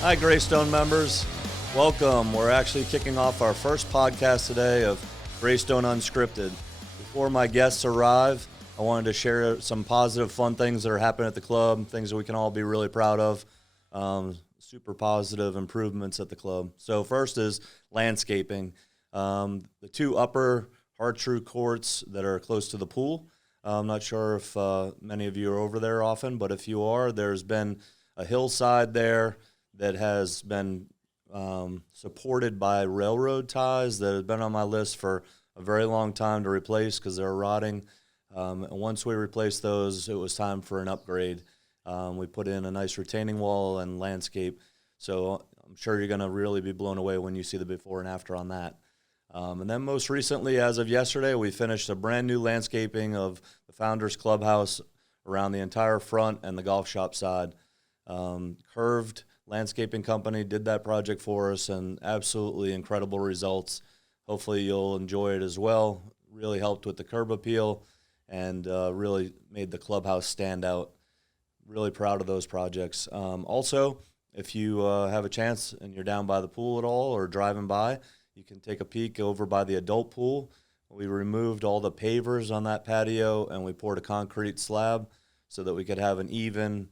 Hi, Greystone members. Welcome. We're actually kicking off our first podcast today of Greystone Unscripted. Before my guests arrive, I wanted to share some positive, fun things that are happening at the club, things that we can all be really proud of, super positive improvements at the club. So first is landscaping. The two upper hard-true courts that are close to the pool. I'm not sure if many of you are over there often, but if you are, there's been a hillside there that has been supported by railroad ties that have been on my list for a very long time to replace because they're rotting. And once we replaced those, it was time for an upgrade. We put in a nice retaining wall and landscape. So I'm sure you're going to really be blown away when you see the before and after on that. And then most recently, as of yesterday, we finished a brand new landscaping of the Founders Clubhouse around the entire front and the golf shop side. Curved landscaping company did that project for us, and absolutely incredible results. Hopefully you'll enjoy it as well. Really helped with the curb appeal and really made the clubhouse stand out. Really proud of those projects. Also, if you have a chance and you're down by the pool at all or driving by, you can take a peek over by the adult pool. We removed all the pavers on that patio and we poured a concrete slab so that we could have an even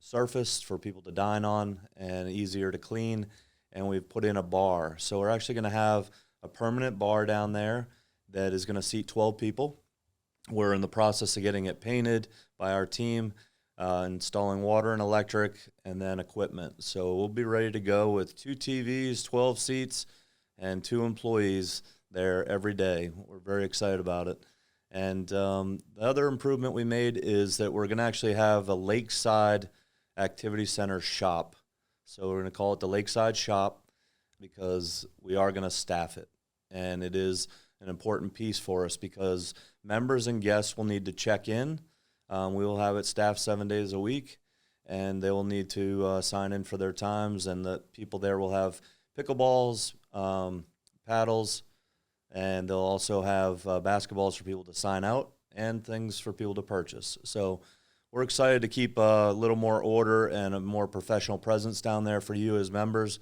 surface for people to dine on and easier to clean. And we've put in a bar. So we're actually going to have a permanent bar down there that is going to seat 12 people. We're in the process of getting it painted by our team, installing water and electric, and then equipment. So we'll be ready to go with 2 TVs, 12 seats, and 2 employees there every day. We're very excited about it. And the other improvement we made is that we're going to actually have a Lakeside Activity Center shop. So we're going to call it the Lakeside Shop because we are going to staff it. And it is an important piece for us because members and guests will need to check in. We will have it staffed 7 days a week, and they will need to sign in for their times, and the people there will have pickleballs, paddles, and they'll also have basketballs for people to sign out and things for people to purchase. So we're excited to keep a little more order and a more professional presence down there for you as members,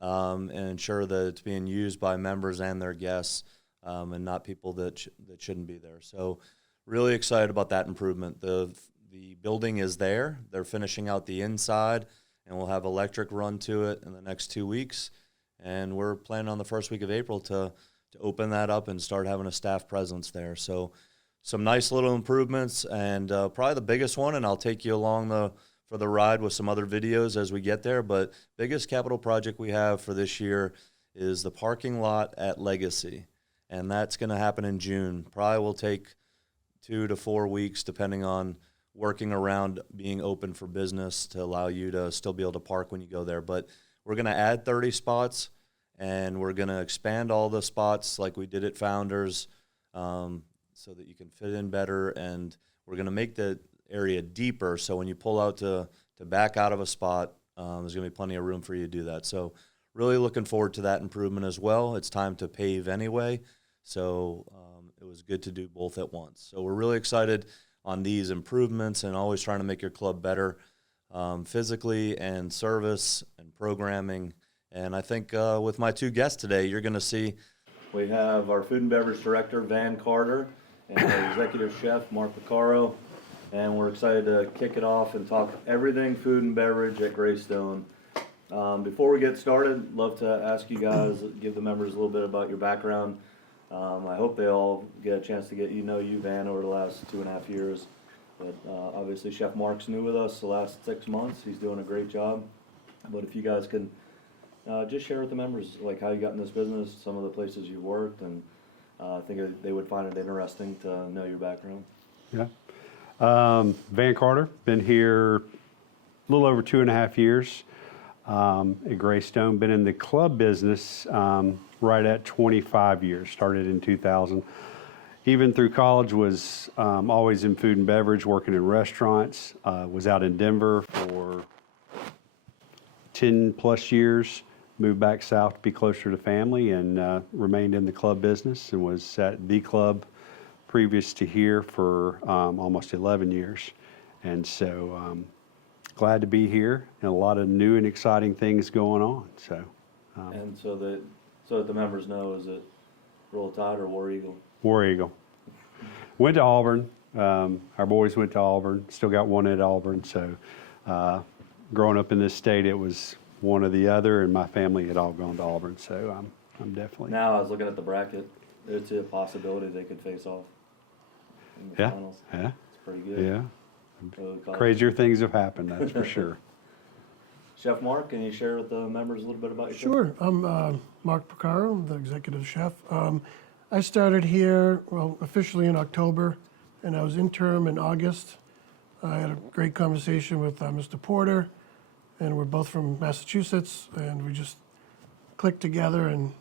and ensure that it's being used by members and their guests, and not people that shouldn't be there. So really excited about that improvement. The building is there. They're finishing out the inside, and we'll have electric run to it in the next 2 weeks. And we're planning on the first week of April to open that up and start having a staff presence there. So some nice little improvements, and probably the biggest one, and I'll take you along for the ride with some other videos as we get there, but biggest capital project we have for this year is the parking lot at Legacy, and that's going to happen in June. Probably will take 2 to 4 weeks depending on working around being open for business to allow you to still be able to park when you go there. But we're going to add 30 spots, and we're going to expand all the spots like we did at Founders, so that you can fit in better, and we're going to make the area deeper so when you pull out to back out of a spot, there's going to be plenty of room for you to do that. So really looking forward to that improvement as well. It's time to pave anyway, so it was good to do both at once. So we're really excited on these improvements and always trying to make your club better physically and service and programming. And I think with my 2 guests today, you're going to see we have our food and beverage director, Vann Carter, and our executive chef, Porcaro, and we're excited to kick it off and talk everything food and beverage at Greystone. Before we get started, love to ask you guys, give the members a little bit about your background. I hope they all get a chance to get know you, Vann, over the last 2.5 years. But obviously, Chef Mark's new with us the last 6 months. He's doing a great job. But if you guys can just share with the members like how you got in this business, some of the places you worked, and I think they would find it interesting to know your background. Yeah. Vann Carter, been here a little over 2.5 years at Greystone. Been in the club business right at 25 years, started in 2000. Even through college was always in food and beverage, working in restaurants. Was out in Denver for 10 plus years. Moved back south to be closer to family, and remained in the club business, and was at the club previous to here for almost 11 years. And so glad to be here, and a lot of new and exciting things going on. So, And so that the members know, is it Roll Tide or War Eagle? War Eagle. Went to Auburn. Our boys went to Auburn. Still got one at Auburn. So, growing up in this state, it was one or the other, and my family had all gone to Auburn. So, I'm definitely. Now I was looking at the bracket. It's a possibility they could face off in the finals. Yeah. It's pretty good. Yeah. So Crazier things have happened, that's for sure. Chef Mark, can you share with the members a little bit about yourself? Sure. I'm Mark Porcaro, I'm the executive chef. I started here, well, officially in October, and I was interim in August. I had a great conversation with Mr. Porter, and we're both from Massachusetts, and we just clicked together, and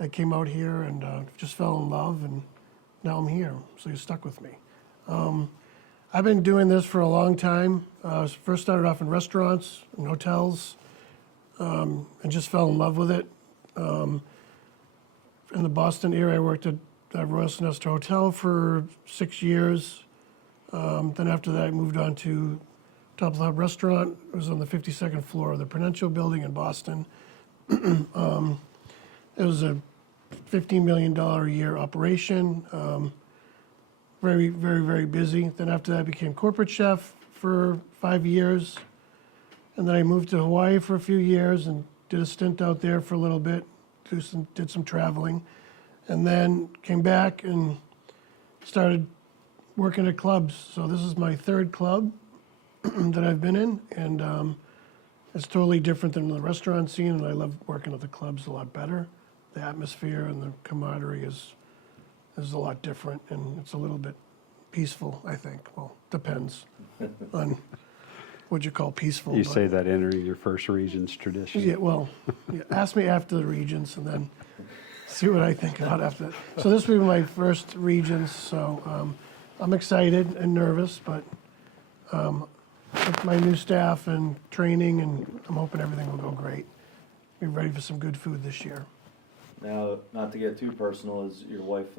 I came out here and just fell in love, and now I'm here, so you're stuck with me. I've been doing this for a long time. First started off in restaurants and hotels, and just fell in love with it. In the Boston area, I worked at Royal Sonesta Hotel for 6 years. Then after that, I moved on to Top of the Hub Restaurant. It was on the 52nd floor of the Prudential Building in Boston. It was a $15 million a year operation. Very, very, very busy. Then after that, I became corporate chef for 5 years. And then I moved to Hawaii for a few years and did a stint out there for a little bit, did some traveling. And then came back and started working at clubs. So this is my third club that I've been in. And it's totally different than the restaurant scene. And I love working at the clubs a lot better. The atmosphere and the camaraderie is a lot different, and it's a little bit peaceful, I think. Well, depends on what you call peaceful. You but- say that entering your first Regents tradition. Yeah, well, yeah, ask me after the Regents and then see what I think about after that. So this will be my first Regents, so I'm excited and nervous, but with my new staff and training, and I'm hoping everything will go great. Be ready for some good food this year. Now, not to get too personal, is your wife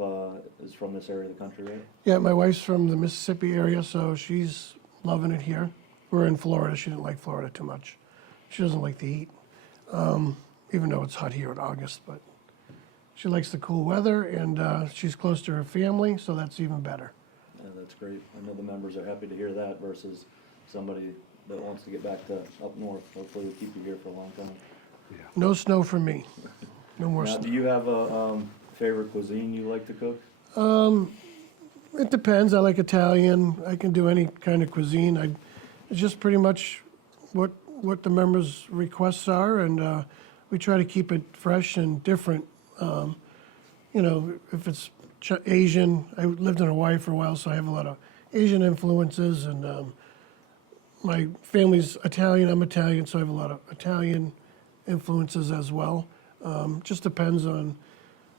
is from this area of the country, right? Yeah, my wife's from the Mississippi area, so she's loving it here. We're in Florida. She didn't like Florida too much. She doesn't like the heat, even though it's hot here in August, but she likes the cool weather, and she's close to her family, so that's even better. Yeah, that's great. I know the members are happy to hear that versus somebody that wants to get back to up north. Hopefully we'll keep you here for a long time. No snow for me. No more Now, snow. do you have a favorite cuisine you like to cook? It depends. I like Italian. I can do any kind of cuisine. It's just pretty much what the members' requests are, and we try to keep it fresh and different. You know, if it's Asian, I lived in Hawaii for a while, so I have a lot of Asian influences, and my family's Italian. I'm Italian, so I have a lot of Italian influences as well. Just depends on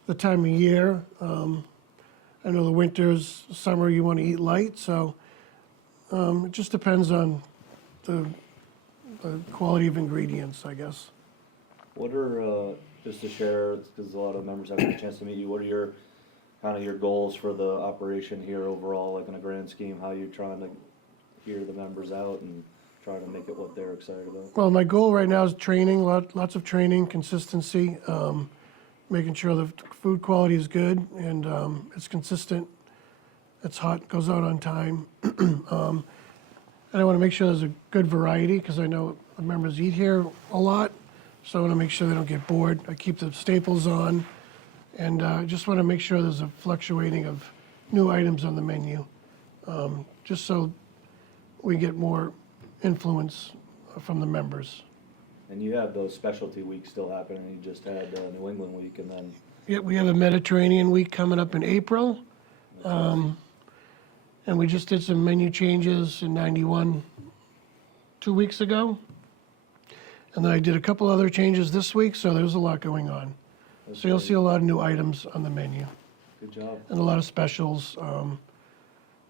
the time of year. I know the winters, summer, you want to eat light, so it just depends on the quality of ingredients, I guess. What are, just to share, because a lot of members haven't had a chance to meet you, what are your your goals for the operation here overall, like in a grand scheme? How you trying to hear the members out and try to make it what they're excited about? Well, my goal right now is training, lots of training, consistency, making sure the food quality is good and it's consistent, it's hot, goes out on time. And I want to make sure there's a good variety because I know the members eat here a lot, so I want to make sure they don't get bored. I keep the staples on, and I just want to make sure there's a fluctuating of new items on the menu, just so we get more influence from the members. And you have those specialty weeks still happening. You just had New England week, and then Yeah, we have a Mediterranean week coming up in April. And we just did some menu changes in 91 2 weeks ago. And then I did a couple other changes this week, so there's a lot going on. So you'll see a lot of new items on the menu good job. and a lot of specials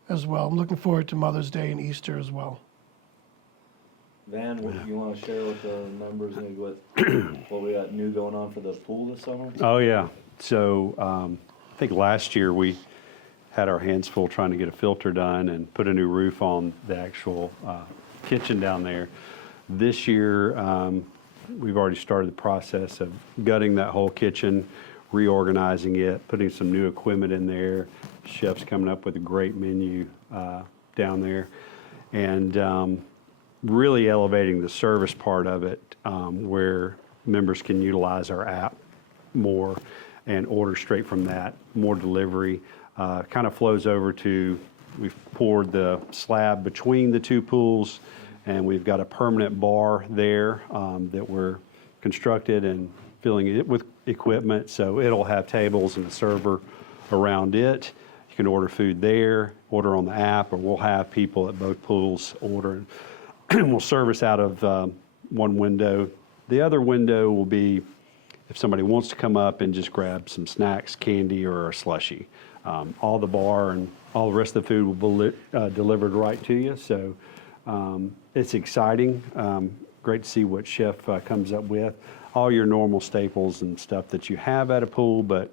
as well. I'm looking forward to Mother's Day and Easter as well. Van, what you want to share with the members, maybe what we got new going on for the pool this summer? Oh, yeah. So I think last year we had our hands full trying to get a filter done and put a new roof on the actual kitchen down there. This year, we've already started the process of gutting that whole kitchen, reorganizing it, putting some new equipment in there. Chef's coming up with a great menu down there, and really elevating the service part of it, where members can utilize our app more and order straight from that, more delivery. Kind of flows over to, we've poured the slab between the two pools, and we've got a permanent bar there that we're constructed and filling it with equipment, so it'll have tables and a server around it. You can order food there, order on the app, or we'll have people at both pools order. We'll service out of one window. The other window will be if somebody wants to come up and just grab some snacks, candy, or a slushie. All the bar and all the rest of the food will be delivered right to you. So it's exciting. Great to see what Chef comes up with. All your normal staples and stuff that you have at a pool, but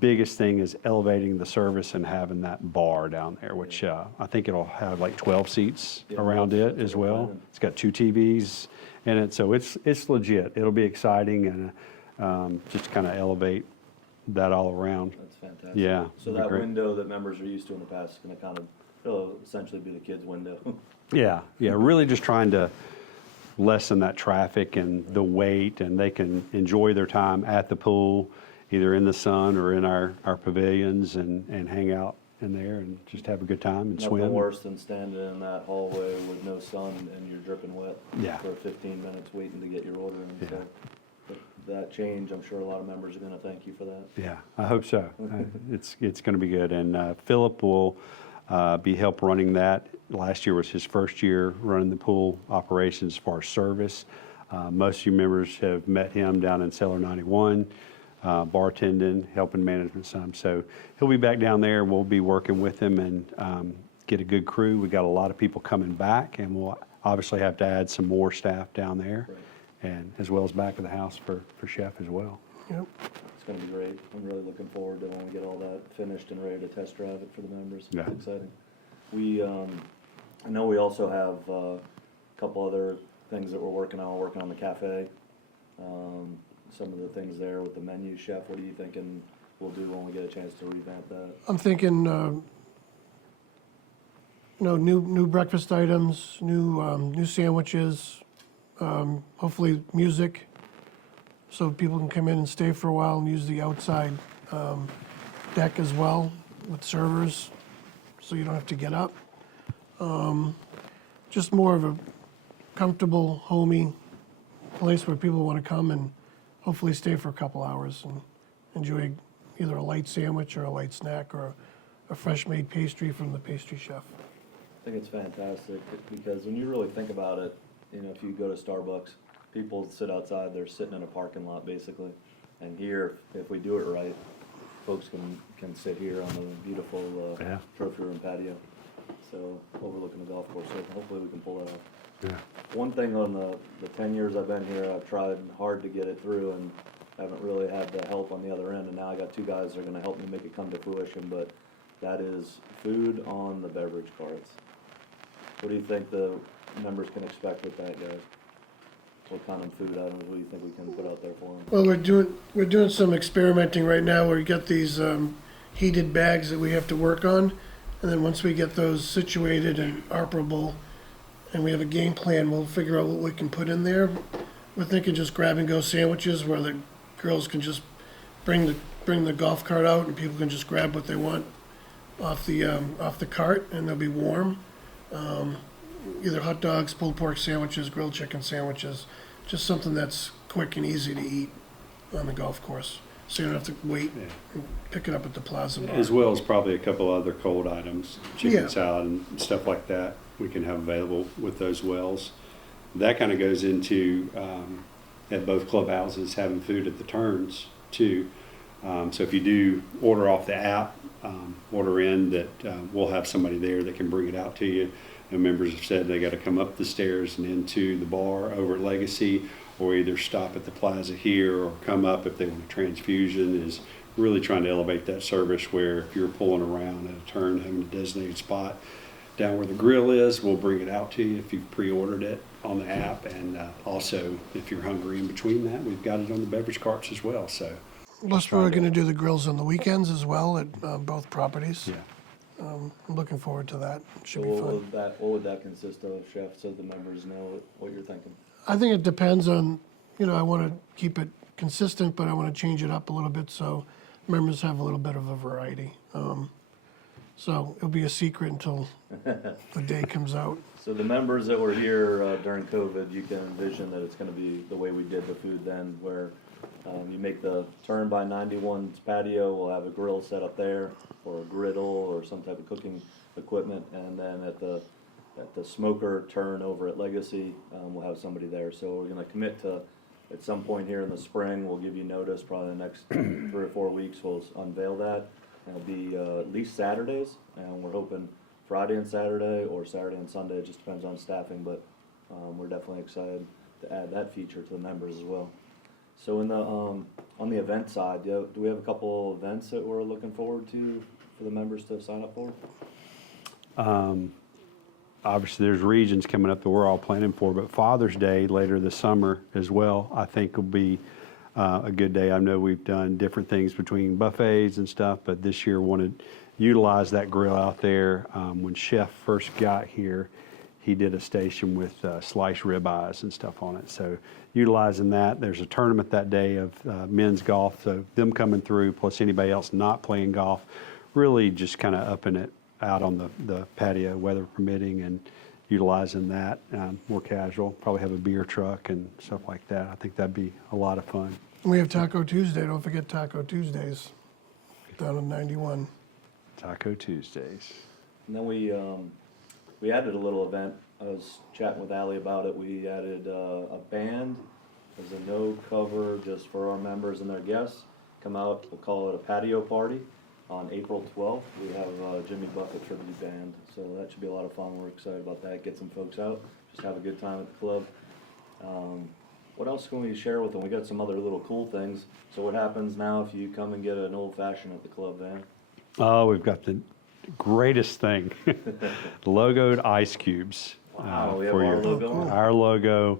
biggest thing is elevating the service and having that bar down there, which I think it'll have like 12 seats around it as well. It's got 2 TVs in it, so it's legit. It'll be exciting and just kind of elevate that all around. That's fantastic. Yeah. So that window that members are used to in the past is going to kind of, it'll essentially be the kids' window. Yeah, really just trying to lessen that traffic and the wait, and they can enjoy their time at the pool, either in the sun or in our pavilions, and hang out in there and just have a good time and swim. Nothing worse than standing in that hallway with no sun and you're dripping wet for 15 minutes waiting to get your order in. So that change, I'm sure a lot of members are going to thank you for that. Yeah, I hope so. It's going to be good. And Philip will be help running that. Last year was his first year running the pool operations as far as service. Most of you members have met him down in Cellar 91, bartending, helping management some. So he'll be back down there. We'll be working with him and get a good crew. We got a lot of people coming back, and we'll obviously have to add some more staff down there, and as well as back of the house for Chef as well. Yep. It's going to be great. I'm really looking forward to when we get all that finished and ready to test drive it for the members. Yeah. It's exciting. We, I know we also have a couple other things that we're working on. We're working on the cafe. Some of the things there with the menu. Chef, what are you thinking we'll do when we get a chance to revamp that? I'm thinking, new breakfast items, new sandwiches, hopefully music, so people can come in and stay for a while and use the outside deck as well with servers, so you don't have to get up. Just more of a comfortable, homey place where people want to come and hopefully stay for a couple hours and enjoy either a light sandwich or a light snack or a fresh made pastry from the pastry chef. I think it's fantastic because when you really think about it, if you go to Starbucks, people sit outside, they're sitting in a parking lot basically. And here, if we do it right, folks can sit here on the beautiful trophy room patio. So overlooking the golf course, so hopefully we can pull that off. Yeah. One thing on the 10 years I've been here, I've tried hard to get it through and haven't really had the help on the other end, and now I got 2 guys that are gonna help me make it come to fruition, but that is food on the beverage carts. What do you think the members can expect with that, guys? What kind of food items do you think we can put out there for them? Well, we're doing some experimenting right now where we got these heated bags that we have to work on, and then once we get those situated and operable, and we have a game plan, we'll figure out what we can put in there. We're thinking just grab and go sandwiches where the girls can just bring the golf cart out and people can just grab what they want off the cart, and they'll be warm. Either hot dogs, pulled pork sandwiches, grilled chicken sandwiches, just something that's quick and easy to eat on the golf course, so you don't have to wait and pick it up at the plaza bar. As well as probably a couple other cold items, chicken salad and stuff like that we can have available with those wells. That kind of goes into, at both clubhouses, having food at the turns too. So if you do order off the app, order in, that we'll have somebody there that can bring it out to you. And members have said they got to come up the stairs and into the bar over at Legacy, or either stop at the plaza here or come up if they want a transfusion. Is really trying to elevate that service where if you're pulling around at a turn, having a designated spot, down where the grill is. We'll bring it out to you if you've pre-ordered it on the app. And also, if you're hungry in between that, we've got it on the beverage carts as well. So, Plus, we're going to do the grills on the weekends as well at both properties. yeah. I'm looking forward to that. It should So be fun. what would that consist of, Chef, so the members know what you're thinking? I think it depends on, I want to keep it consistent, but I want to change it up a little bit so members have a little bit of a variety. So it'll be a secret until the day comes out. So the members that were here during COVID, you can envision that it's going to be the way we did the food then, where you make the turn by 91's patio, we'll have a grill set up there, or a griddle, or some type of cooking equipment, and then at the smoker turn over at Legacy, we'll have somebody there. So we're going to commit to, at some point here in the spring, we'll give you notice, probably in the next 3 or 4 weeks, we'll unveil that. It'll be at least Saturdays, and we're hoping Friday and Saturday, or Saturday and Sunday, it just depends on staffing, but we're definitely excited to add that feature to the members as well. So in the on the event side, do we have a couple events that we're looking forward to for the members to sign up for? Obviously, there's regions coming up that we're all planning for, but Father's Day later this summer as well, I think will be a good day. I know we've done different things between buffets and stuff, but this year wanted to utilize that grill out there. When Chef first got here, he did a station with sliced ribeyes and stuff on it. So utilizing that, there's a tournament that day of men's golf, so them coming through, plus anybody else not playing golf, really just kind of upping it out on the patio, weather permitting, and utilizing that more casual. Probably have a beer truck and stuff like that. I think that'd be a lot of fun. We have Taco Tuesday. Don't forget Taco Tuesdays down in 91. Taco Tuesdays. And then we added a little event. I was chatting with Allie about it. We added a band as a no cover just for our members and their guests. Come out, we'll call it a patio party on April 12th. We have Jimmy Buffett tribute band, so that should be a lot of fun. We're excited about that. Get some folks out, just have a good time at the club. What else can we share with them? We got some other little cool things. So what happens now if you come and get an old fashioned at the club, Vann? Oh, we've got the greatest thing, logoed ice cubes. Wow, we have our logo on it. Our logo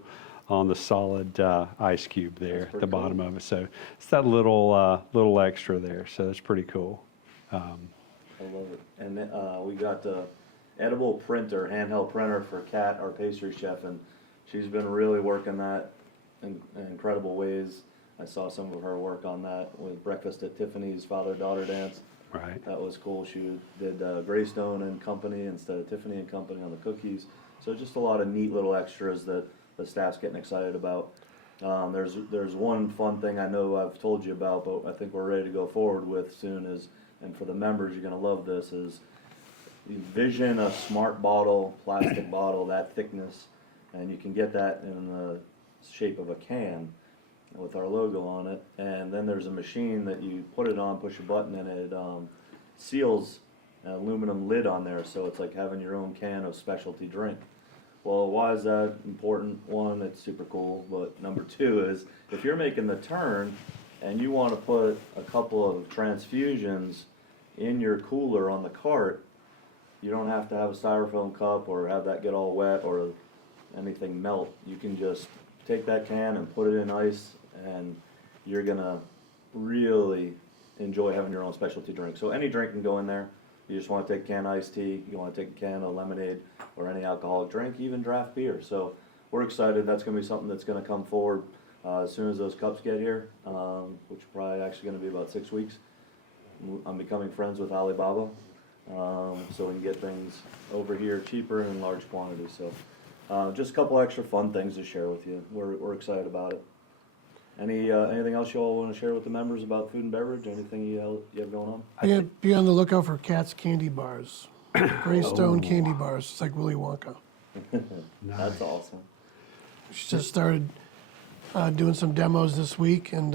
on the solid ice cube there at the bottom of it. So it's that little extra there. So that's pretty cool. I love it. And then, we got the edible printer, handheld printer for Kat, our pastry chef, and she's been really working that in incredible ways. I saw some of her work on that with Breakfast at Tiffany's father-daughter dance. Right. That was cool. She did Greystone and Company instead of Tiffany and Company on the cookies. So just a lot of neat little extras that the staff's getting excited about. There's one fun thing I know I've told you about, but I think we're ready to go forward with soon is, and for the members, you're gonna love this, is envision a smart bottle, plastic bottle, that thickness, and you can get that in the shape of a can with our logo on it. And then there's a machine that you put it on, push a button, and it seals an aluminum lid on there, so it's like having your own can of specialty drink. Well, why is that important? One, it's super cool, but number two is if you're making the turn and you want to put a couple of transfusions in your cooler on the cart, you don't have to have a styrofoam cup or have that get all wet or anything melt. You can just take that can and put it in ice, and you're gonna really enjoy having your own specialty drink. So any drink can go in there. You just want to take a can of iced tea, you want to take a can of lemonade or any alcoholic drink, even draft beer. So we're excited. That's going to be something that's going to come forward as soon as those cups get here, which are probably actually going to be about 6 weeks. I'm becoming friends with Alibaba, so we can get things over here cheaper and in large quantities. So just a couple extra fun things to share with you. We're excited about it. Anything else you all want to share with the members about food and beverage? Anything you have going on? Be on the lookout for Kat's candy bars. Greystone candy bars. It's like Willy Wonka. That's awesome. She just started doing some demos this week, and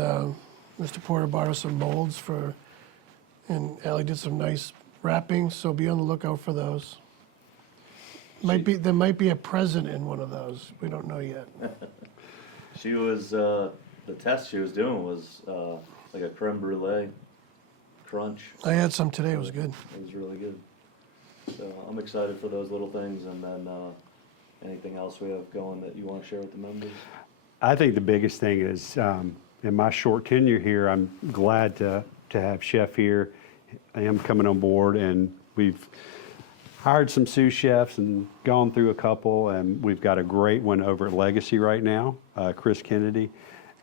Mr. Porter bought us some molds and Allie did some nice wrapping, so be on the lookout for those. There might be a present in one of those. We don't know yet. She was, the test she was doing was like a creme brulee crunch. I had some today. It was good. It was really good. So I'm excited for those little things, and then anything else we have going that you want to share with the members? I think the biggest thing is, in my short tenure here, I'm glad to have Chef here. I am coming on board, and we've hired some sous chefs and gone through a couple, and we've got a great one over at Legacy right now, Chris Kennedy.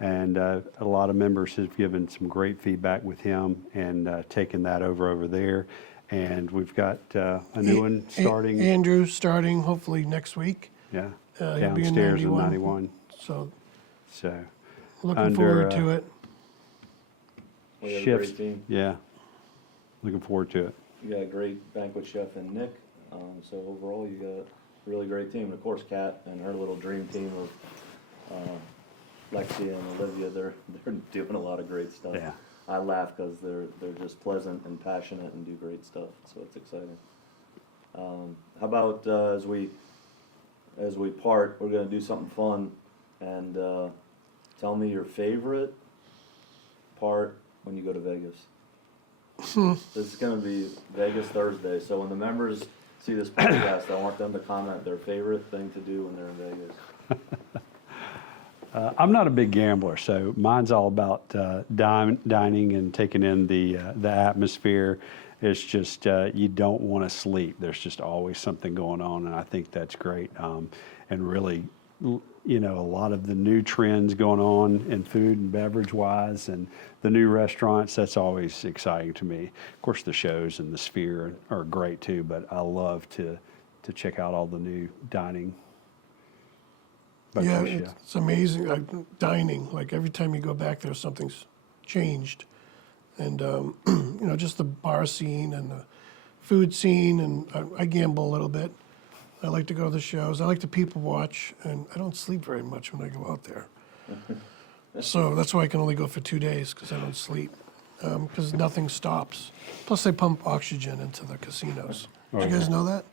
And a lot of members have given some great feedback with him and taken that over there. And we've got a new one starting. Andrew starting hopefully next week. Yeah, He'll be in downstairs in 91. 91. So So looking forward to it. We have a chefs, great team. yeah, looking forward to it. You got a great banquet chef in Nick. So overall, you got a really great team. And of course, Kat and her little dream team of Lexi and Olivia, they're doing a lot of great stuff. Yeah. I laugh because they're just pleasant and passionate and do great stuff. So it's exciting. How about as we part, we're gonna do something fun, and tell me your favorite part when you go to Vegas. This is gonna be Vegas Thursday. So when the members see this podcast, I want them to comment their favorite thing to do when they're in Vegas. I'm not a big gambler, so mine's all about dining and taking in the atmosphere. It's just you don't want to sleep. There's just always something going on, and I think that's great. And really, you know, a lot of the new trends going on in food and beverage wise, and the new restaurants. That's always exciting to me. Of course, the shows and the Sphere are great too, but I love to check out all the new dining. Yeah, it's amazing. Dining, like every time you go back there, something's changed. And, you know, just the bar scene and the food scene, and I gamble a little bit. I like to go to the shows. I like to people watch, and I don't sleep very much when I go out there. So that's why I can only go for 2 days, because I don't sleep, because nothing stops. Plus, they pump oxygen into the casinos. Did you guys know that?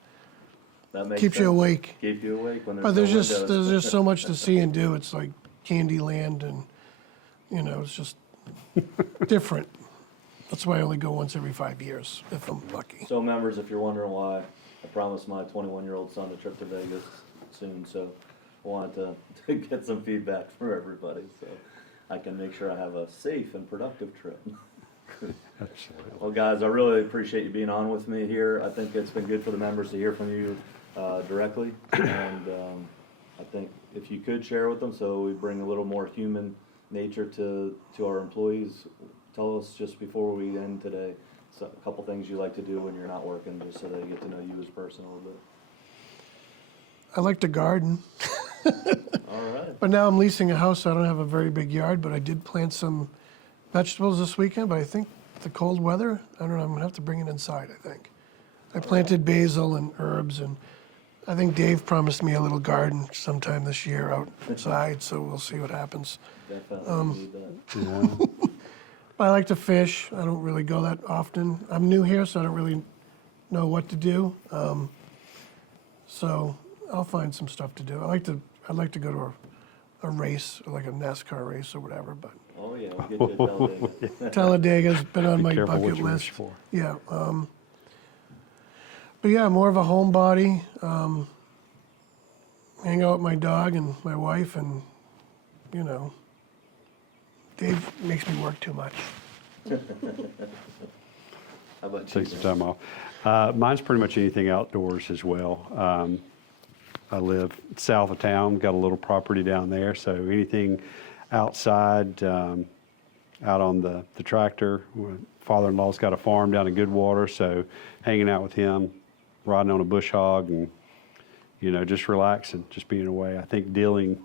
That makes Keeps you sense. awake. Keep you awake when But there's there's no just windows. there's just so much to see and do. It's like Candyland, and you know, it's just different. That's why I only go once every 5 years, if I'm lucky. So members, if you're wondering why, I promised my 21-year-old son a trip to Vegas soon, so I wanted to get some feedback from everybody, so I can make sure I have a safe and productive trip. Absolutely. Well, guys, I really appreciate you being on with me here. I think it's been good for the members to hear from you directly, and I think if you could share with them, so we bring a little more human nature to our employees. Tell us just before we end today, a couple things you like to do when you're not working, just so they get to know you as a person a little bit. I like to garden, All right. but now I'm leasing a house, so I don't have a very big yard, but I did plant some vegetables this weekend, but I think the cold weather, I don't know, I'm gonna have to bring it inside, I think. I planted basil and herbs, and I think Dave promised me a little garden sometime this year outside, so we'll see what happens. Definitely need that. Yeah. I like to fish. I don't really go that often. I'm new here, so I don't really know what to do. So I'll find some stuff to do. I'd like to go to a race, or like a NASCAR race or whatever, but Oh, yeah, we'll get you a Talladega. Talladega's been on Be my careful what bucket you wish list. for. Yeah. But yeah, more of a homebody. Hang out with my dog and my wife, and, you know, Dave makes me work too much. How about you? Take some Dan? time off. Mine's pretty much anything outdoors as well. I live south of town, got a little property down there, so anything outside, out on the tractor. Father-in-law's got a farm down in Goodwater, so hanging out with him, riding on a bush hog, and, you know, just relaxing, just being away. I think dealing,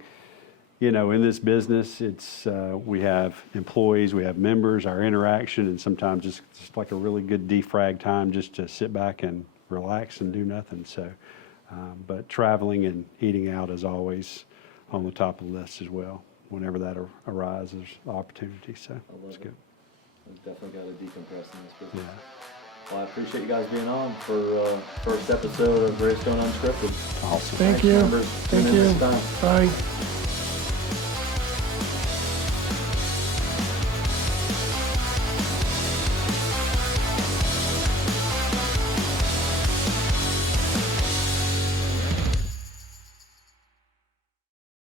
you know, in this business, it's we have employees, we have members, our interaction, and sometimes just like a really good defrag time just to sit back and relax and do nothing. So, but traveling and eating out is always on the top of the list as well. Whenever that arises, opportunity. So it's good. We've definitely got to decompress in this business. Yeah. Well, I appreciate you guys being on for first episode of Greystone Unscripted. Awesome. Thank Thanks, you. members. Tune Thank in you. next time. Bye.